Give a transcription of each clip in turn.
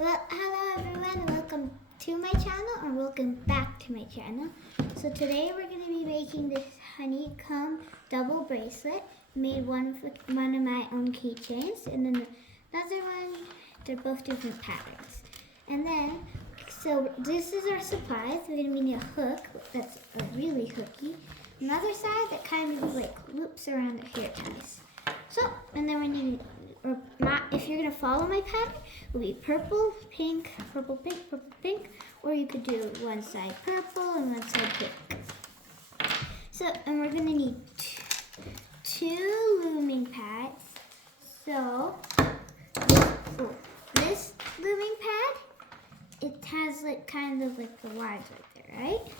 Well, hello everyone, welcome to my channel or welcome back to my channel. So today we're going to be making this honeycomb double bracelet. Made one of my own keychains, and then another one, they're both different patterns. And then, so this is our supplies. We're going to need a hook that's really hooky. Another side that kind of like loops around the hair ties. So, and then we need, or not, if you're going to follow my pattern, it will be purple, pink, purple, pink, purple, pink, or you could do one side purple and one side pink. So, and we're going to need two looming pads. So, this looming pad, it has like kind of like the lines right there, right?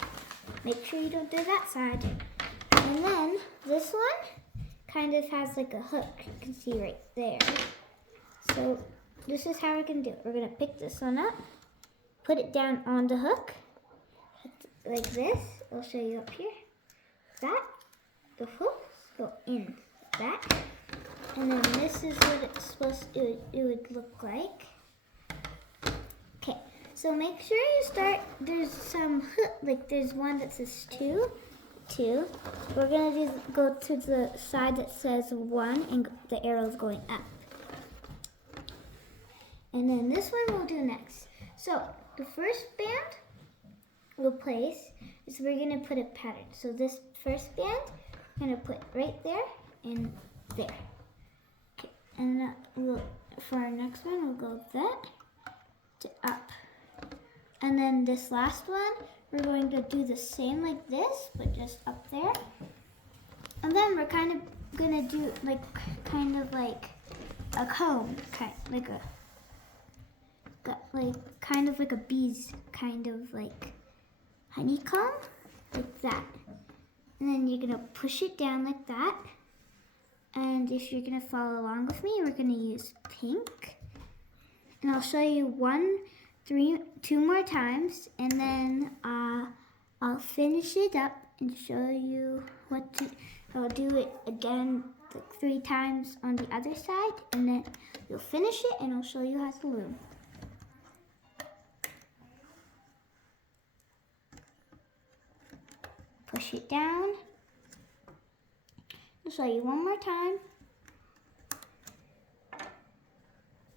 Make sure you don't do that side. And then this one kind of has like a hook, you can see right there. So this is how we're going to do it. We're going to pick this one up, put it down on the hook, like this. I'll show you up here. That, the hooks go in like that. And then this is what it's supposed to, it would look like. Okay, so make sure you start, there's some hook, like there's one that says two. We're going to go to the side that says 1 and the arrow's going up. And then this one we'll do next. So the first band we'll place is we're going to put a pattern. So this first band we're going to put right there and there. Okay, and for our next one we'll go that to up. And then this last one, we're going to do the same like this, but just up there. And then we're kind of gonna do like kind of like a comb, kind of like a bee's kind of like honeycomb, like that. And then you're gonna push it down like that. And if you're gonna follow along with me, we're gonna use pink. And I'll show you two more times, and then I'll finish it up and show you I'll do it again like 3 times on the other side, and then you'll finish it and I'll show you how to loom. Push it down. I'll show you one more time.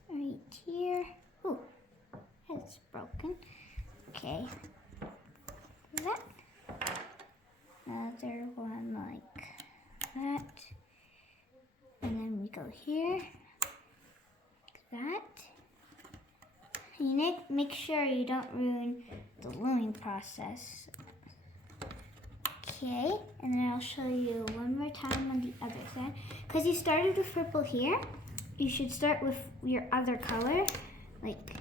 Right here. Oh. It's broken. Okay. That. Another one like that. And then we go here. Like that. You need to make sure you don't ruin the looming process. Okay. And then I'll show you one more time on the other side. Because you started with purple here, you should start with your other color. Like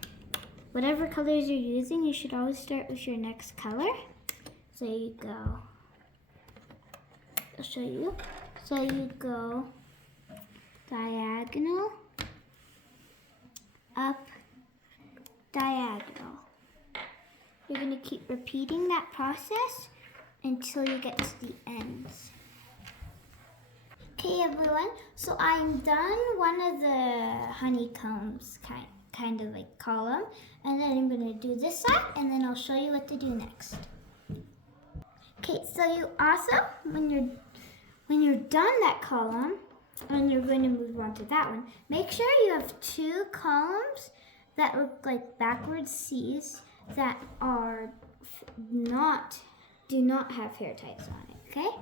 whatever colors you're using, you should always start with your next color. So you go, I'll show you. So you go diagonal, up, diagonal. You're gonna keep repeating that process until you get to the ends. Okay everyone, so I'm done one of the honeycombs kind of like column, and then I'm going to do this side, and then I'll show you what to do next. Okay, so you also, when you're done that column, and you're going to move on to that one, make sure you have 2 columns that look like backwards C's that do not have hair ties on it, okay?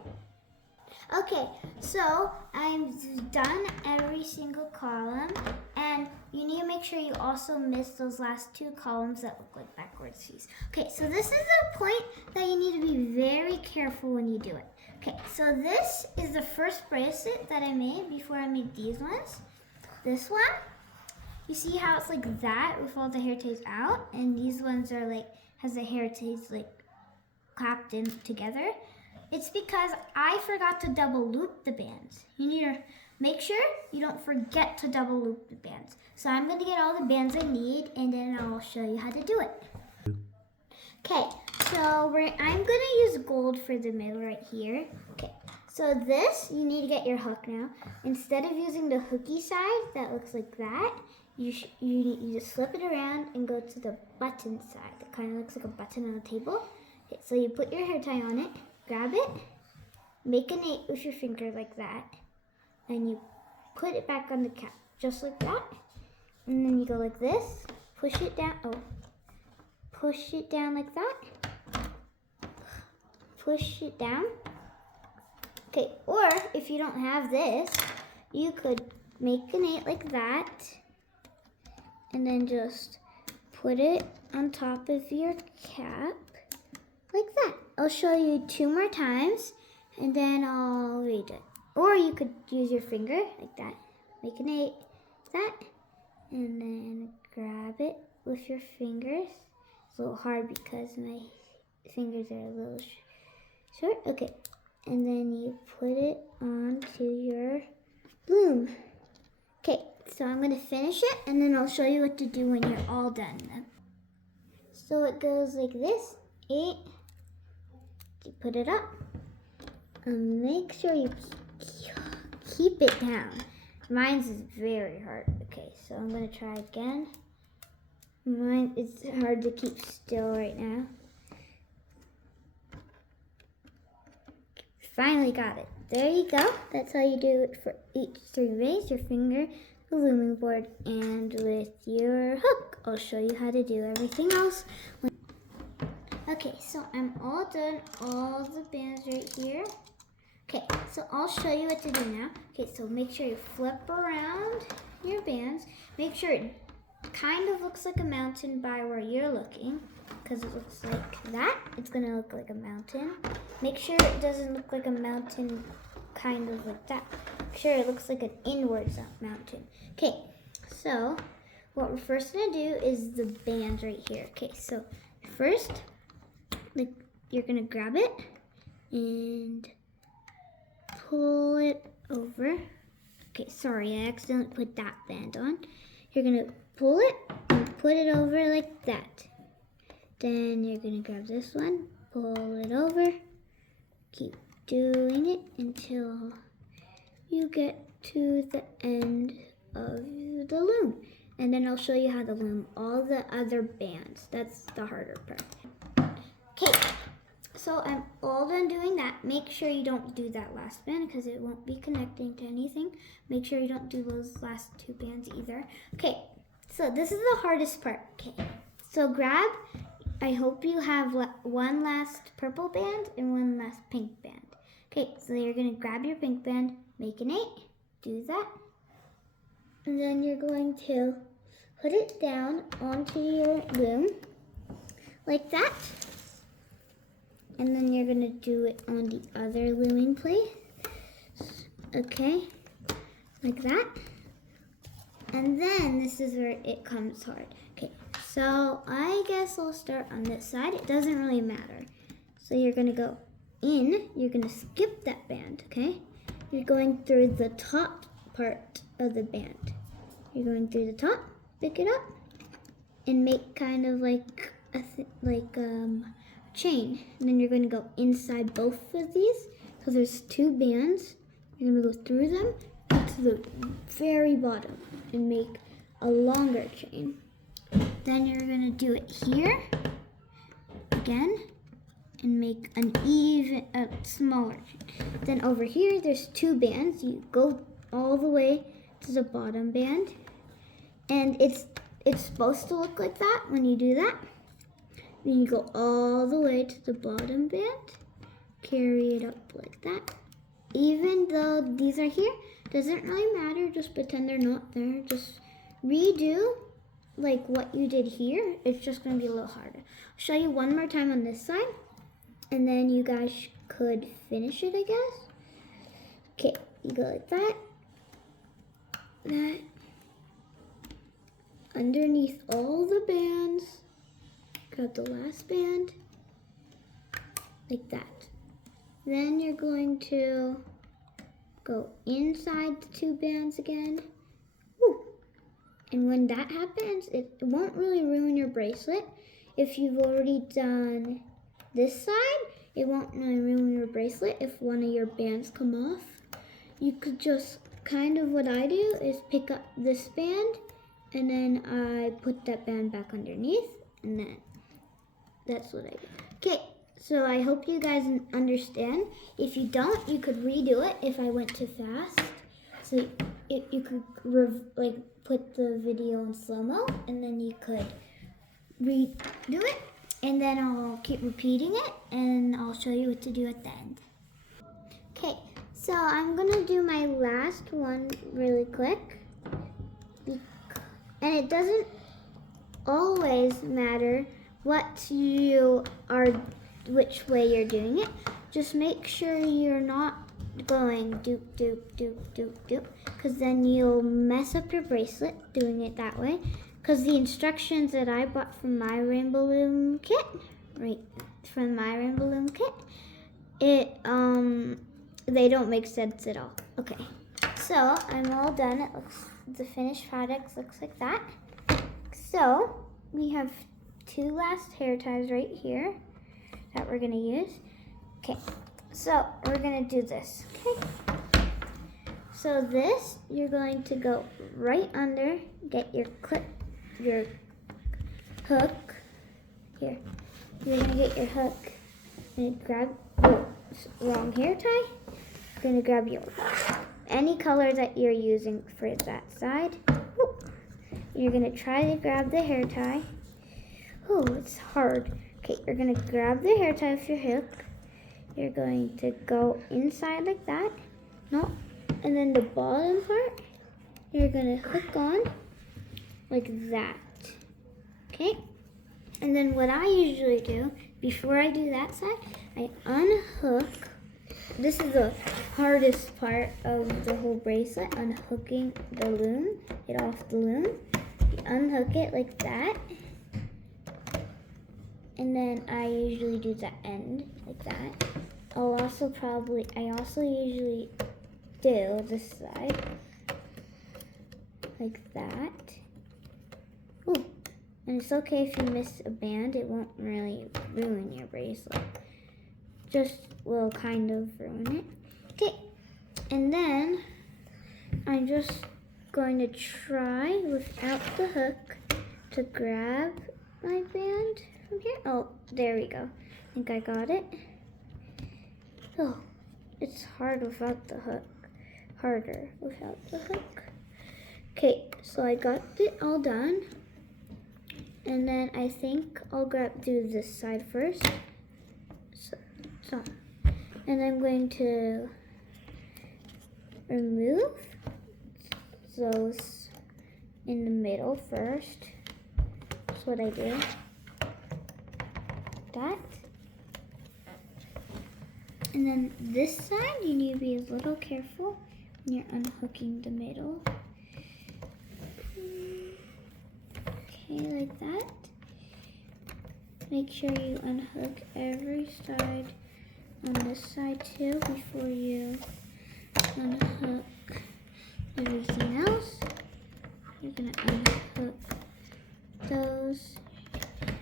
Okay, so I'm done every single column, and you need to make sure you also miss those last 2 columns that look like backwards C's. Okay, so this is the point that you need to be very careful when you do it. Okay, so this is the first bracelet that I made before I made these ones. This one, you see how it's like that with all the hair ties out, and these ones are like, has the hair ties like clapped in together. It's because I forgot to double loop the bands. You need to make sure you don't forget to double loop the bands. So I'm going to get all the bands I need, and then I'll show you how to do it. Okay, so I'm going to use gold for the middle right here. Okay, so this, you need to get your hook now. Instead of using the hooky side that looks like that, you just flip it around and go to the button side. It kind of looks like a button on the table. Okay, so you put your hair tie on it, grab it, make an 8 with your finger like that, and you put it back on the cap, just like that. And then you go like this, push it down, push it down like that, push it down. Okay, or if you don't have this, you could make an 8 like that, and then just put it on top of your cap, like that. I'll show you 2 more times, and then I'll read it. Or you could use your finger, like that. Make an 8, that, and then grab it with your fingers. It's a little hard because my fingers are a little short. Okay, and then you put it onto your loom. Okay, so I'm going to finish it, and then I'll show you what to do when you're all done. So it goes like this, 8, you put it up, and make sure you keep it down. Mine's is very hard. Okay, so I'm going to try again. Mine is hard to keep still right now. Finally got it. There you go. That's how you do it for each 3 ways. Your finger, the looming board, and with your hook. I'll show you how to do everything else. Okay, so I'm all done. All the bands right here. Okay, so I'll show you what to do now. Okay, so make sure you flip around your bands. Make sure it kind of looks like a mountain by where you're looking, because it looks like that. It's gonna look like a mountain. Make sure it doesn't look like a mountain kind of like that. Make sure it looks like an inwards mountain. Okay, so what we're first gonna do is the bands right here. Okay, so first, you're gonna grab it and pull it over. Okay, sorry, I accidentally put that band on. You're gonna pull it and put it over like that. Then you're gonna grab this one, pull it over, keep doing it until you get to the end of the loom. And then I'll show you how to loom all the other bands. That's the harder part. Okay, so I'm all done doing that. Make sure you don't do that last band because it won't be connecting to anything. Make sure you don't do those last 2 bands either. Okay, so this is the hardest part. Okay, so grab, I hope you have one last purple band and one last pink band. Okay, so you're gonna grab your pink band, make an 8, do that. And then you're going to put it down onto your loom, like that. And then you're gonna do it on the other looming plate. Okay, like that. And then this is where it comes hard. Okay, so I guess I'll start on this side. It doesn't really matter. So you're gonna go in, you're gonna skip that band, okay? You're going through the top part of the band. You're going through the top, pick it up, and make kind of like a chain. And then you're going to go inside both of these. So there's 2 bands. You're going to go through them to the very bottom and make a longer chain. Then you're going to do it here again and make an smaller chain. Then over here there's 2 bands. You go all the way to the bottom band, and it's supposed to look like that when you do that. Then you go all the way to the bottom band, carry it up like that. Even though these are here, doesn't really matter, just pretend they're not there. Just redo like what you did here. It's just gonna be a little harder. I'll show you one more time on this side, and then you guys could finish it, I guess. Okay, you go like that. That. Underneath all the bands, grab the last band, like that. Then you're going to go inside the 2 bands again. Woo. And when that happens, it won't really ruin your bracelet. If you've already done this side, it won't really ruin your bracelet if one of your bands come off. You could just, kind of what I do is pick up this band And then I put that band back underneath, and then that's what I do. Okay, so I hope you guys understand. If you don't, you could redo it if I went too fast. So you could like put the video in slow-mo, and then you could redo it, and then I'll keep repeating it, and I'll show you what to do at the end. Okay, so I'm gonna do my last one really quick. And it doesn't always matter which way you're doing it. Just make sure you're not going doop, doop, doop, doop, doop, because then you'll mess up your bracelet doing it that way. Because the instructions that I bought from my Rainbow Loom kit, they don't make sense at all. Okay, so I'm all done. The finished product looks like that. So we have 2 last hair ties right here that we're gonna use. Okay, so we're gonna do this. Okay, so this you're going to go right under, get your hook here. You're gonna get your hook and grab the wrong hair tie. You're gonna grab any color that you're using for that side. You're gonna try to grab the hair tie. Oh, it's hard. Okay, you're gonna grab the hair tie with your hook. You're going to go inside like that. No, and then the bottom part, you're gonna hook on like that. Okay, and then what I usually do before I do that side, I unhook. This is the hardest part of the whole bracelet, unhooking the loom, it off the loom. You unhook it like that. And then I usually do the end like that. I also usually do this side like that. Ooh, and it's okay if you miss a band, it won't really ruin your bracelet. Just will kind of ruin it. Okay, and then I'm just going to try without the hook to grab my band from here. Oh, there we go. I think I got it. Oh, it's hard without the hook. Harder without the hook. Okay, so I got it all done. And then I think I'll do this side first. So, and I'm going to remove those in the middle first. That's what I do. That. And then this side, you need to be a little careful when you're unhooking the middle. Okay, like that. Make sure you unhook every side on this side too before you unhook everything else. You're going to unhook those.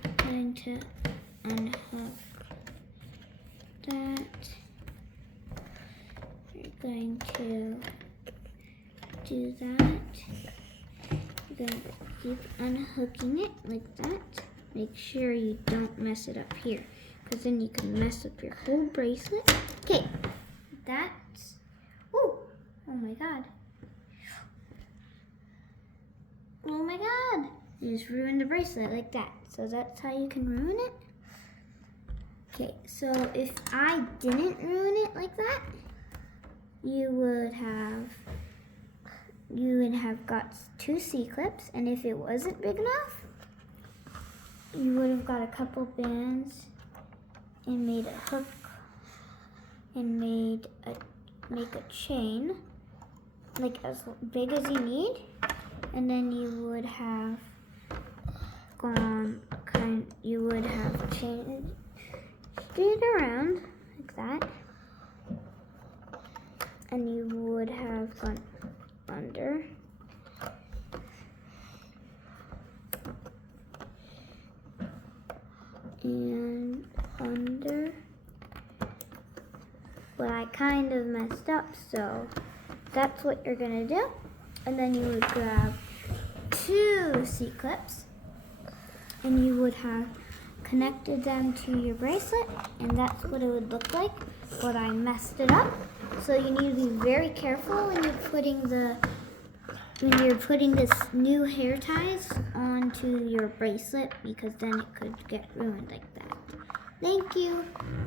You're going to unhook that. You're going to do that. You're going to keep unhooking it like that. Make sure you don't mess it up here, because then you can mess up your whole bracelet. Okay, that's, oh my God. Oh my God, you just ruined the bracelet like that. So that's how you can ruin it. Okay, so if I didn't ruin it like that, you would have got 2 C-clips, and if it wasn't big enough, you would have got a couple bands and made a hook and make a chain like as big as you need, and then you would have chained it around like that, and you would have gone under. And under, but I kind of messed up, so that's what you're gonna do. And then you would grab 2 C-clips, and you would have connected them to your bracelet, and that's what it would look like, but I messed it up. So you need to be very careful when you're putting this new hair ties onto your bracelet, because then it could get ruined like that. Thank you.